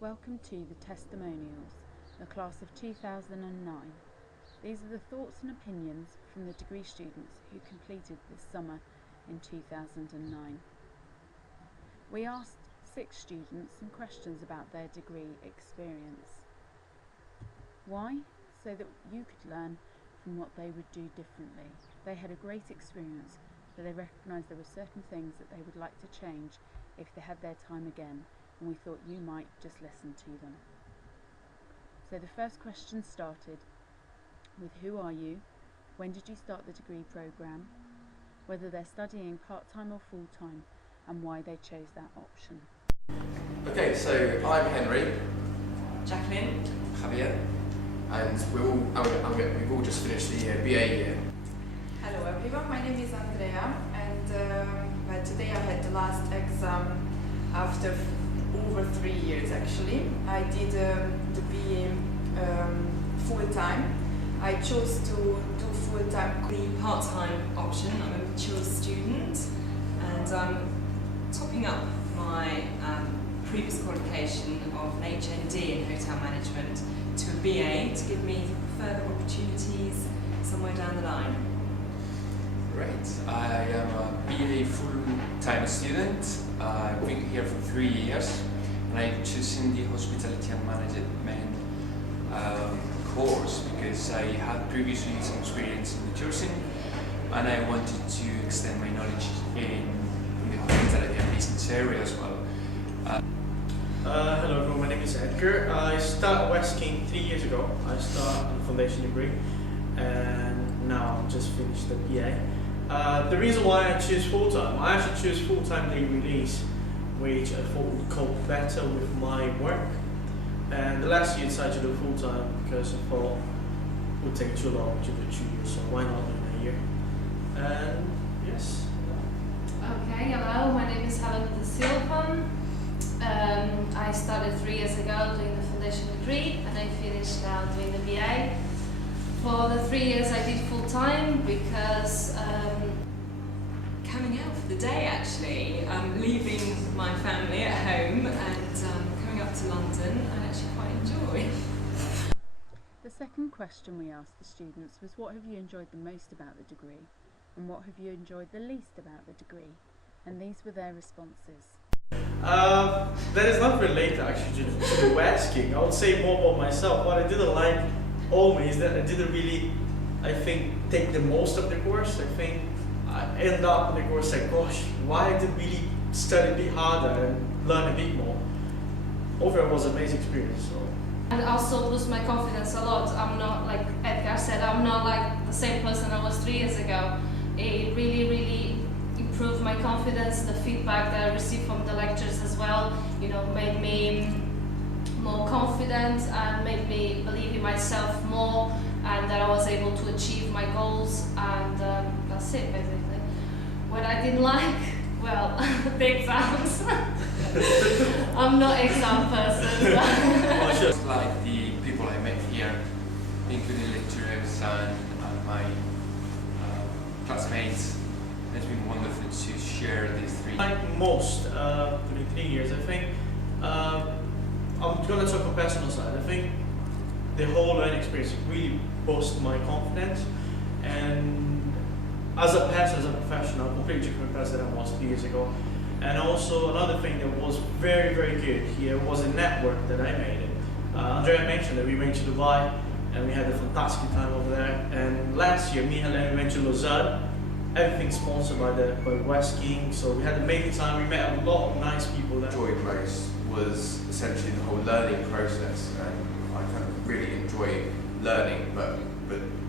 Welcome to the Testimonials, the class of 2009. These are the thoughts and opinions from the degree students who completed this summer in 2009. We asked 6 students some questions about their degree experience. Why? So that you could learn from what they would do differently. They had a great experience, but they recognised there were certain things that they would like to change if they had their time again, and we thought you might just listen to them. So the first question started with who are you, when did you start the degree programme, whether they're studying part-time or full-time, and why they chose that option. Okay, so I'm Henry, Jacqueline, Javier, and we've all just finished the BA year. Hello everyone, my name is Andrea, and today I had the last exam after over 3 years actually. I did the BA full-time. I chose to do full-time. the part-time option. I'm a mature student and I'm topping up my previous qualification of an HND in hotel management to a BA to give me further opportunities somewhere down the line. Right, I am a BA full-time student. I've been here for 3 years and I'm choosing the hospitality and management course because I had previously some experience in the tourism and I wanted to extend my knowledge in the hospitality and business area as well. Hello everyone, my name is Edgar. I started West King 3 years ago. I started a foundation degree and now I've just finished the BA. The reason why I choose full-time, I actually choose full-time day release, which I thought would cope better with my work. And the last year I decided to do full-time because I thought it would take too long to do 2 years, so why not do it in a year? And yes. Okay, hello, my name is Helen de Silva. I started 3 years ago doing the foundation degree and I finished now doing the BA. For the 3 years I did full-time because Coming out for the day actually, leaving my family at home and coming up to London, I actually quite enjoy. The second question we asked the students was what have you enjoyed the most about the degree, and what have you enjoyed the least about the degree? And these were their responses. That is not related actually to the West King. I would say more about myself. What I didn't like always that I didn't really, I think, take the most of the course. I think I end up in the course like, gosh, why did really study a bit harder and learn a bit more? Overall, it was an amazing experience. So. and also boost my confidence a lot. I'm not, like Edgar said, I'm not like the same person I was 3 years ago. It really improved my confidence. The feedback that I received from the lectures as well, made me more confident and made me believe in myself more, and that I was able to achieve my goals, and that's it basically. What I didn't like, well, the exams. I'm not an exam person. Just like the people I met here, including lecturers and my classmates, it's been wonderful to share these 3. Like most during 3 years, I think I'm gonna talk on personal side. I think the whole learning experience really boosted my confidence, and as a person, as a professional, I'm completely different person than I was 3 years ago. And also another thing that was very good here was a network that I made. Andrea mentioned that we went to Dubai and we had a fantastic time over there. And last year, me and Helene went to Lausanne. Everything sponsored by West King, so we had an amazing time. We met a lot of nice people there. Enjoyed most was essentially the whole learning process, and I kind of really enjoy learning, but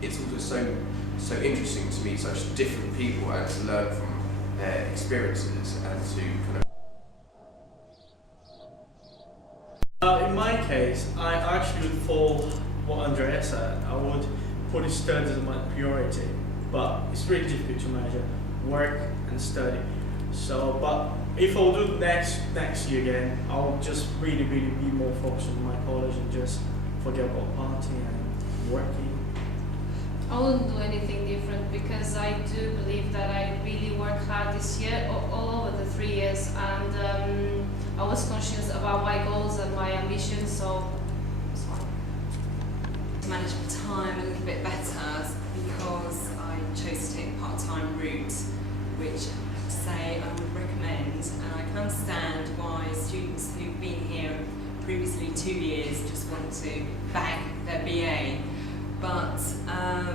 it's also so interesting to meet such different people and to learn from their experiences and to kind of. In my case, I actually would follow what Andrea said. I would put studies as my priority, but it's really difficult to measure work and study. So, but if I'll do next year again, I'll just really be more focused on my college and just forget about partying and working. I wouldn't do anything different because I do believe that I really worked hard this year, all over the 3 years, and I was conscious about my goals and my ambitions. previously 2 years just want to bag their BA. But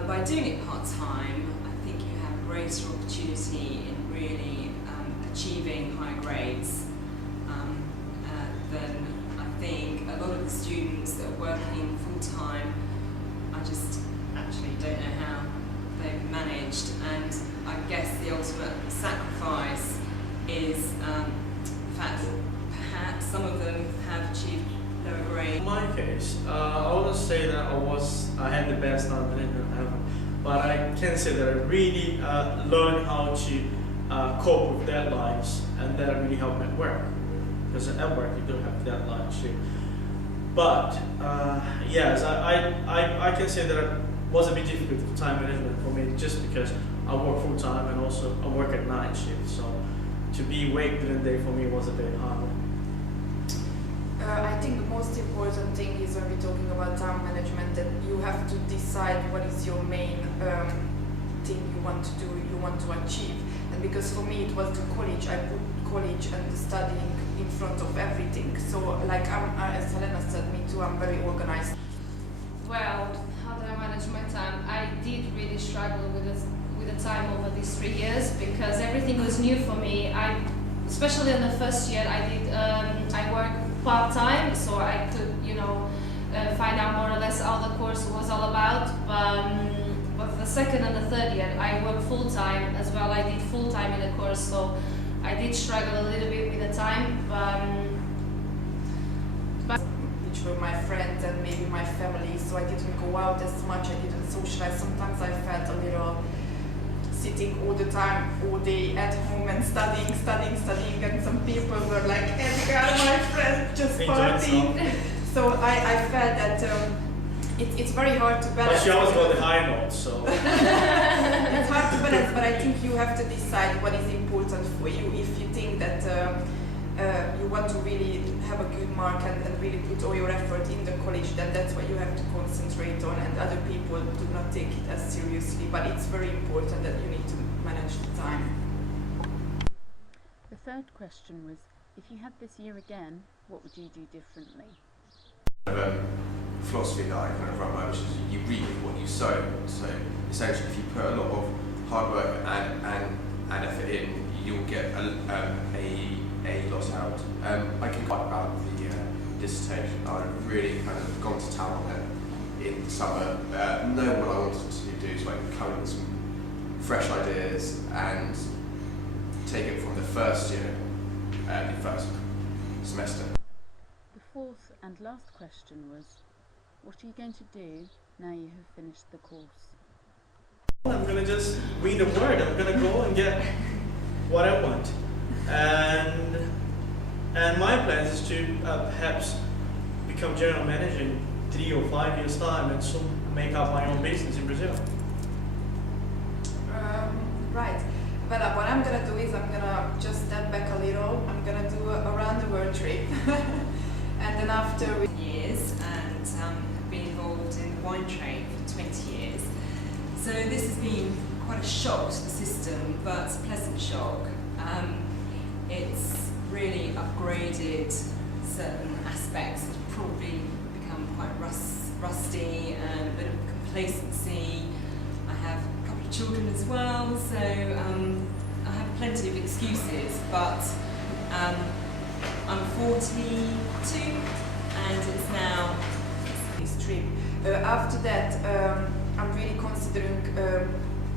by doing it part-time, I think you have a greater opportunity in really achieving high grades than I think a lot of the students that are working full-time. I just actually don't know how they've managed, and I guess the ultimate sacrifice is the fact that perhaps some of them have achieved lower grades. In my case, I wouldn't say that I had the best time management ever, but I can say that I really learned how to cope with deadlines, and that really helped me at work. Because at work you do have deadlines too. But yes, I can say that it was a bit difficult for time management for me, just because I work full time and also I work at night shift. So to be awake during the day for me was a bit hard. I think the most important thing is when we're talking about time management, that you have to decide what is your main thing you want to do, you want to achieve. And because for me it was the college, I put college and the studying in front of everything. So like as Helena said, me too, I'm very organized. Well, how do I manage my time? I did really struggle with the time over these 3 years because everything was new for me. Especially in the first year, I worked part-time, so I could, find out more or less how the course was all about. But the second and the third year, I worked full-time as well. I did full-time in the course, so I did struggle a little bit with the time. Which were my friends and maybe my family, so I didn't go out as much, I didn't socialize. Sometimes I felt a little sitting all the time, all day at home and studying, and some people were like, Edgar, my friend, just partying. So I felt that it's very hard to balance. But she always got the high notes, so. It's hard to balance, but I think you have to decide what is important for you. If you think that you want to really have a good mark and really put all your effort in the college, then that's what you have to concentrate on, and other people do not take it as seriously, but it's very important that you need to manage the time. The third question was, if you had this year again, what would you do differently? Philosophy that I kind of run by, which is you reap what you sow. So essentially, if you put a lot of hard work and effort in, you'll get a lot out. I can talk about the dissertation. I've really kind of gone to town on it in the summer, know what I wanted to do, so I can come in with some fresh ideas and take it from the first year, the first semester. The fourth and last question was, what are you going to do now you have finished the course? I'm going to just read a word. I'm going to go and get what I want. And my plan is to perhaps become general manager in 3 or 5 years' time and soon make up my own business in Brazil. Right. Well, what I'm going to do is I'm going to just step back a little. I'm going to do a round the world trip. And then after years and have been involved in the wine trade for 20 years. So this has been quite a shock to the system, but a pleasant shock. It's really upgraded certain aspects. It's probably become quite rusty and a bit of complacency. I have a couple of children as well, so I have plenty of excuses, but I'm 42 and it's now this trip. After that, I'm really considering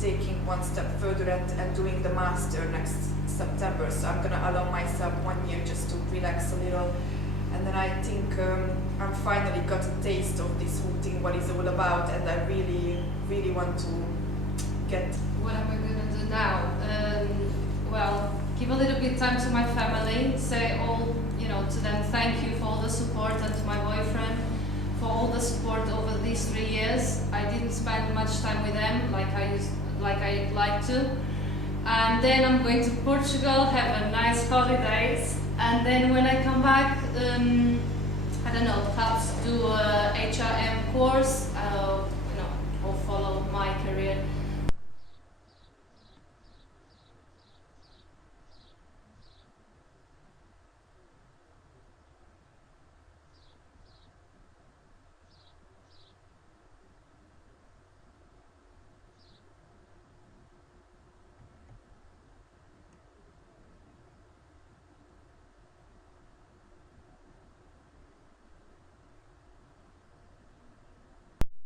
taking one step further and doing the master next September. So I'm gonna allow myself 1 year just to relax a little, and then I think I'm finally got a taste of this whole thing, what it's all about, and I really want to get. What am I gonna do now? Well, give a little bit of time to my family, say all, to them thank you for all the support, and to my boyfriend for all the support over these 3 years. I didn't spend much time with them like I'd like to. And then I'm going to Portugal, have a nice holidays, and then when I come back, I don't know, perhaps do a HRM course